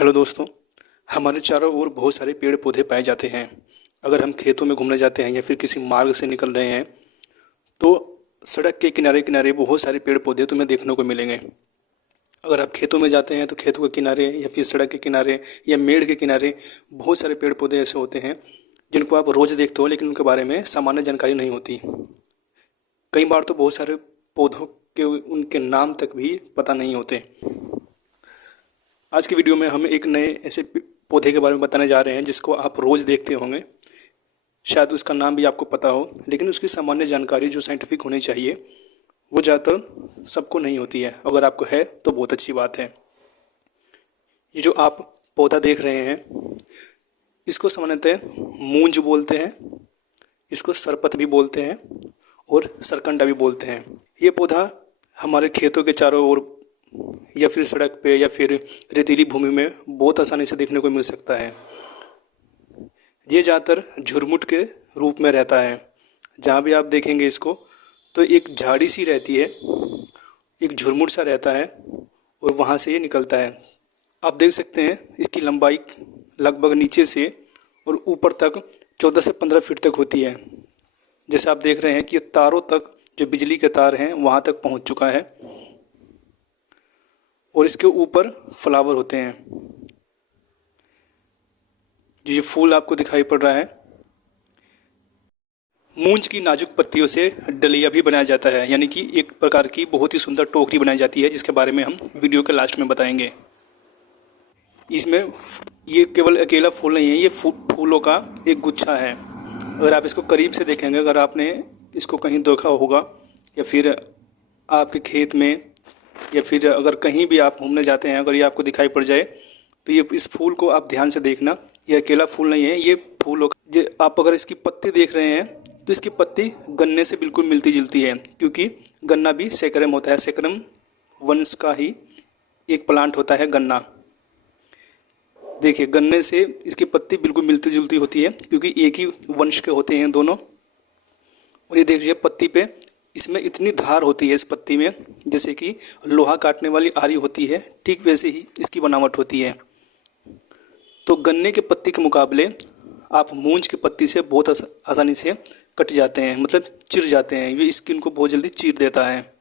Hello दोस्तों। हमारे चारों ओर बहुत सारे पेड़ पौधे पाए जाते हैं। अगर हम खेतों में घूमने जाते हैं या फिर किसी मार्ग से निकल रहे हैं तो सड़क के किनारे किनारे बहुत सारे पेड़ पौधे तुम्हें देखने को मिलेंगे। अगर आप खेतों में जाते हैं तो खेतों के किनारे या फिर सड़क के किनारे या मेड़ के किनारे बहुत सारे पेड़ पौधे ऐसे होते हैं जिनको आप रोज़ देखते हो, लेकिन उनके बारे में सामान्य जानकारी नहीं होती। कई बार तो बहुत सारे पौधों के उनके नाम तक भी पता नहीं होते। आज की वीडियो में हम एक नए ऐसे पौधे के बारे में बताने जा रहे हैं जिसको आप रोज़ देखते होंगे। शायद उसका नाम भी आपको पता हो, लेकिन उसकी सामान्य जानकारी जो साइंटिफिक होनी चाहिए वो ज़्यादातर सबको नहीं होती है। अगर आपको है तो बहुत अच्छी बात है। ये जो आप पौधा देख रहे हैं इसको सामान्यतः मूंज बोलते हैं, इसको सरपत भी बोलते हैं और सरकंडा भी बोलते हैं। ये पौधा हमारे खेतों के चारों ओर या फिर सड़क पे या फिर रेतीली भूमि में बहुत आसानी से देखने को मिल सकता है। ये ज़्यादातर झुरमुट के रूप में रहता है। जहाँ भी आप देखेंगे इसको तो एक झाड़ी सी रहती है, एक झुरमुट सा रहता है और वहाँ से ये निकलता है। आप देख सकते हैं इसकी लंबाई लगभग नीचे से और ऊपर तक 14 से 15 फीट तक होती है। जैसे आप देख रहे हैं कि ये तारों तक, जो बिजली के तार हैं, वहाँ तक पहुँच चुका है और इसके ऊपर फ्लावर होते हैं। जो ये फूल आपको दिखाई पड़ रहा है, मूंज की नाजुक पत्तियों से डलिया भी बनाया जाता है, यानी कि एक प्रकार की बहुत ही सुंदर टोकरी बनाई जाती है, जिसके बारे में हम वीडियो के लास्ट में बताएंगे। इसमें ये केवल अकेला फूल नहीं है, ये फूलों का एक गुच्छा है। अगर आप इसको करीब से देखेंगे, अगर आपने इसको कहीं देखा होगा या फिर आपके खेत में या फिर अगर कहीं भी आप घूमने जाते हैं, अगर ये आपको दिखाई पड़ जाए तो ये इस फूल को आप ध्यान से देखना। ये अकेला फूल नहीं है, ये फूल आप अगर इसकी पत्ती देख रहे हैं तो इसकी पत्ती गन्ने से बिल्कुल मिलती जुलती है, क्योंकि गन्ना भी सेक्रम होता है। सेक्रम वंश का ही एक प्लांट होता है गन्ना। देखिए, गन्ने से इसकी पत्ती बिल्कुल मिलती जुलती होती है, क्योंकि एक ही वंश के होते हैं दोनों। और ये देखिए पत्ती पे इसमें इतनी धार होती है इस पत्ती में, जैसे कि लोहा काटने वाली आरी होती है, ठीक वैसे ही इसकी बनावट होती है। तो गन्ने के पत्ती के मुकाबले आप मूंज की पत्ती से बहुत आसानी से कट जाते हैं, मतलब चिर जाते हैं। ये स्किन को बहुत जल्दी चीर देता है,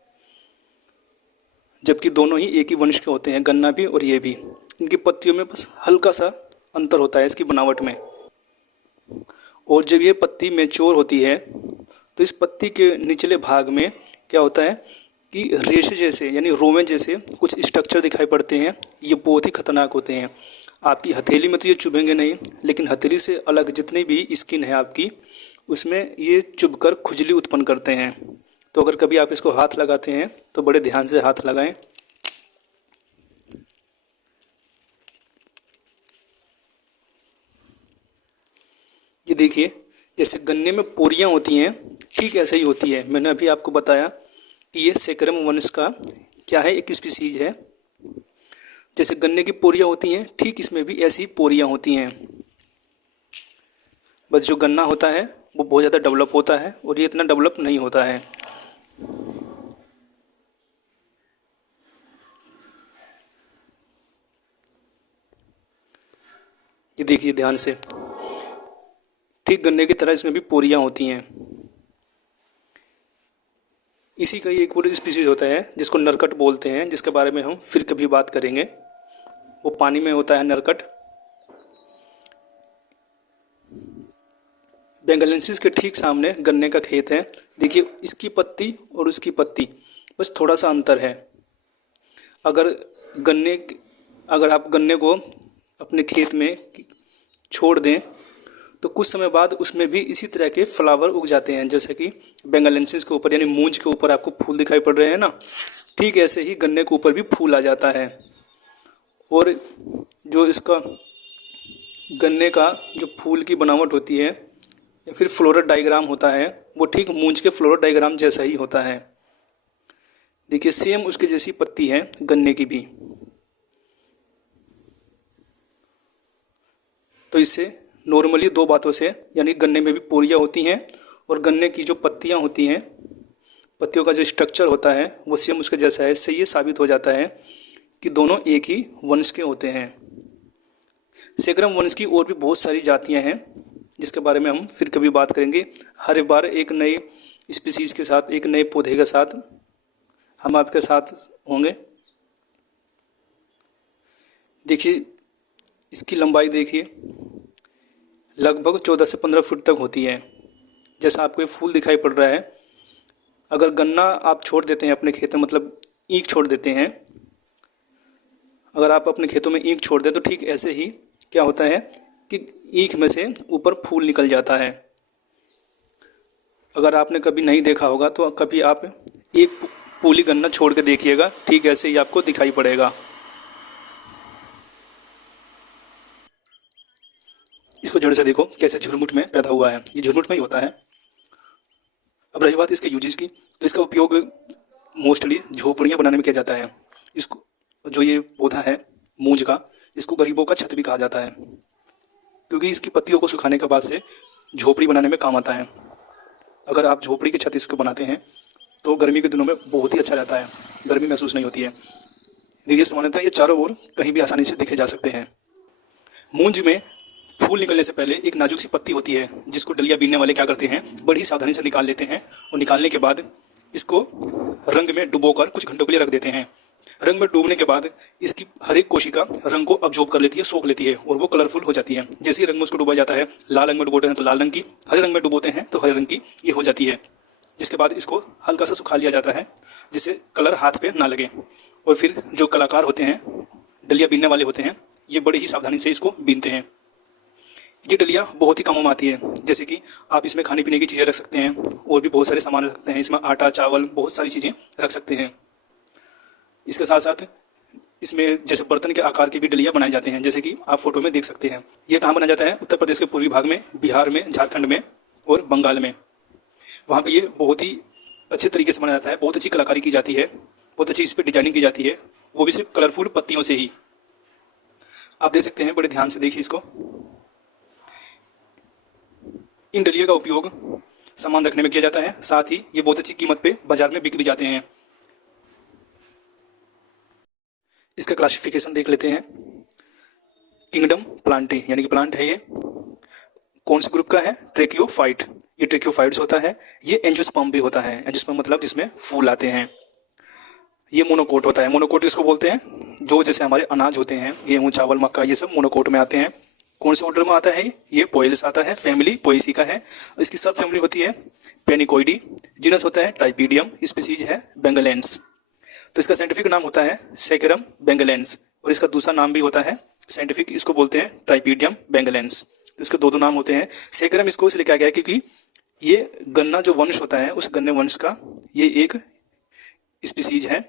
जबकि दोनों ही एक ही वंश के होते हैं, गन्ना भी और ये भी। इनकी पत्तियों में बस हल्का सा अंतर होता है इसकी बनावट में। और जब ये पत्ती मैच्योर होती है तो इस पत्ती के निचले भाग में क्या होता है कि रेशे जैसे, यानी रोवे जैसे कुछ स्ट्रक्चर दिखाई पड़ते हैं। ये बहुत ही खतरनाक होते हैं। आपकी हथेली में तो ये चुभेंगे नहीं, लेकिन हथेली से अलग जितनी भी स्किन है आपकी, उसमें ये चुभकर खुजली उत्पन्न करते हैं। तो अगर कभी आप इसको हाथ लगाते हैं तो बड़े ध्यान से हाथ लगाएं। ये देखिए, जैसे गन्ने में पोरियां होती हैं, ठीक ऐसे ही होती है। मैंने अभी आपको बताया कि ये सेक्रम वंश का क्या है, एक स्पीसीज है। जैसे गन्ने की पोरियां होती हैं, ठीक इसमें भी ऐसी पोरियां होती हैं। बस जो गन्ना होता है वो बहुत ज़्यादा डेवलप होता है और ये इतना डेवलप नहीं होता है। ये देखिए ध्यान से, ठीक गन्ने की तरह इसमें भी पोरियां होती हैं। इसी का ही एक और स्पीसीज होता है जिसको नरकट बोलते हैं, जिसके बारे में हम फिर कभी बात करेंगे। वो पानी में होता है नरकट। बेंगलेंसिस के ठीक सामने गन्ने का खेत है। देखिए, इसकी पत्ती और उसकी पत्ती बस थोड़ा सा अंतर है। अगर आप गन्ने को अपने खेत में छोड़ दें तो कुछ समय बाद उसमें भी इसी तरह के फ्लावर उग जाते हैं, जैसे कि बेंगलेंसिस के ऊपर यानी मूंज के ऊपर आपको फूल दिखाई पड़ रहे हैं ना, ठीक ऐसे ही गन्ने के ऊपर भी फूल आ जाता है। और जो इसका गन्ने का जो फूल की बनावट होती है या फिर फ्लोरल डायग्राम होता है, वो ठीक मूंज के फ्लोरल डायग्राम जैसा ही होता है। देखिए, सेम उसके जैसी पत्ती है गन्ने की भी। तो इससे नॉर्मली दो बातों से, यानी गन्ने में भी पोरियां होती हैं और गन्ने की जो पत्तियां होती हैं, पत्तियों का जो स्ट्रक्चर होता है वो सेम उसके जैसा है। इससे ये साबित हो जाता है कि दोनों एक ही वंश के होते हैं। सैकरम वंश की और भी बहुत सारी जातियां हैं जिसके बारे में हम फिर कभी बात करेंगे। हर बार एक नए स्पीसीज के साथ, एक नए पौधे के साथ हम आपके साथ होंगे। देखिए इसकी लंबाई देखिए, लगभग 14 से 15 फुट तक होती है। जैसा आपको ये फूल दिखाई पड़ रहा है, अगर गन्ना आप छोड़ देते हैं अपने खेत में, मतलब ईख छोड़ देते हैं, अगर आप अपने खेतों में ईख छोड़ दें तो ठीक ऐसे ही क्या होता है कि ईख में से ऊपर फूल निकल जाता है। अगर आपने कभी नहीं देखा होगा तो कभी आप एक पूली गन्ना छोड़ के देखिएगा, ठीक ऐसे ही आपको दिखाई पड़ेगा। इसको जड़ से देखो कैसे झुरमुट में पैदा हुआ है, ये झुरमुट में ही होता है। अब रही बात इसके यूजेस की, तो इसका उपयोग मोस्टली झोपड़ियाँ बनाने में किया जाता है। इसको जो ये पौधा है मूंज का, इसको गरीबों का छत भी कहा जाता है, क्योंकि इसकी पत्तियों को सुखाने के बाद से झोपड़ी बनाने में काम आता है। अगर आप झोपड़ी की छत इसको बनाते हैं तो गर्मी के दिनों में बहुत ही अच्छा रहता है, गर्मी महसूस नहीं होती है। देखिए सामान्यतः ये चारों ओर कहीं भी आसानी से देखे जा सकते हैं। मूंज में फूल निकलने से पहले एक नाजुक सी पत्ती होती है जिसको डलिया बीनने वाले क्या करते हैं, बड़ी सावधानी से निकाल लेते हैं, और निकालने के बाद इसको रंग में डुबोकर कुछ घंटों के लिए रख देते हैं। रंग में डूबने के बाद इसकी हर एक कोशिका रंग को अब्जॉर्ब कर लेती है, सोख लेती है, और वो कलरफुल हो जाती है। जैसे ही रंग में उसको डुबा जाता है, लाल रंग में डुबोते हैं तो लाल रंग की, हरे रंग में डुबोते हैं तो हरे रंग की ये हो जाती है। जिसके बाद इसको हल्का सा सुखा लिया जाता है जिससे कलर हाथ पे ना लगे। और फिर जो कलाकार होते हैं, डलिया बीनने वाले होते हैं, ये बड़े ही सावधानी से इसको बीनते हैं। ये डलिया बहुत ही काम आती है, जैसे कि आप इसमें खाने पीने की चीज़ें रख सकते हैं, और भी बहुत सारे सामान रख सकते हैं। इसमें आटा, चावल, बहुत सारी चीज़ें रख सकते हैं। इसके साथ साथ इसमें जैसे बर्तन के आकार की भी डलिया बनाए जाते हैं, जैसे कि आप फोटो में देख सकते हैं। ये कहाँ बनाया जाता है? उत्तर प्रदेश के पूर्वी भाग में, बिहार में, झारखंड में और बंगाल में। वहाँ पे ये बहुत ही अच्छे तरीके से बनाया जाता है, बहुत अच्छी कलाकारी की जाती है, बहुत अच्छी इस पर डिजाइनिंग की जाती है, वो भी सिर्फ कलरफुल पत्तियों से ही। आप देख सकते हैं, बड़े ध्यान से देखिए इसको। इन डलिया का उपयोग सामान रखने में किया जाता है, साथ ही ये बहुत अच्छी कीमत पे बाजार में बिक भी जाते हैं। इसका क्लासिफिकेशन देख लेते हैं। किंगडम प्लांटी, यानी कि प्लांट है ये, कौन से ग्रुप का है? ट्रेकियोफाइट। ये ट्रेकियोफाइट्स होता है। ये एंजियोस्पर्म भी होता है। एंजियोस्पर्म मतलब जिसमें फूल आते हैं। ये मोनोकोट होता है। मोनोकोट किसको बोलते हैं? जो जैसे हमारे अनाज होते हैं, गेहूँ, चावल, मक्का, ये सब मोनोकोट में आते हैं। कौन से ऑर्डर में आता है? ये पोएल्स आता है, फैमिली पोएसी का है। इसकी सब फैमिली होती है पेनिकोइडी। जीनस होता है टाइपीडियम, स्पीसीज है बेंगलेंस। तो इसका साइंटिफिक नाम होता है सैकरम बेंगलेंस, और इसका दूसरा नाम भी होता है साइंटिफिक, इसको बोलते हैं ट्राइपीडियम बेंगलेंस। तो इसके दो नाम होते हैं। सैकरम इसको इसलिए कहा गया है क्योंकि ये गन्ना जो वंश होता है, उस गन्ने वंश का ये एक स्पीसीज है।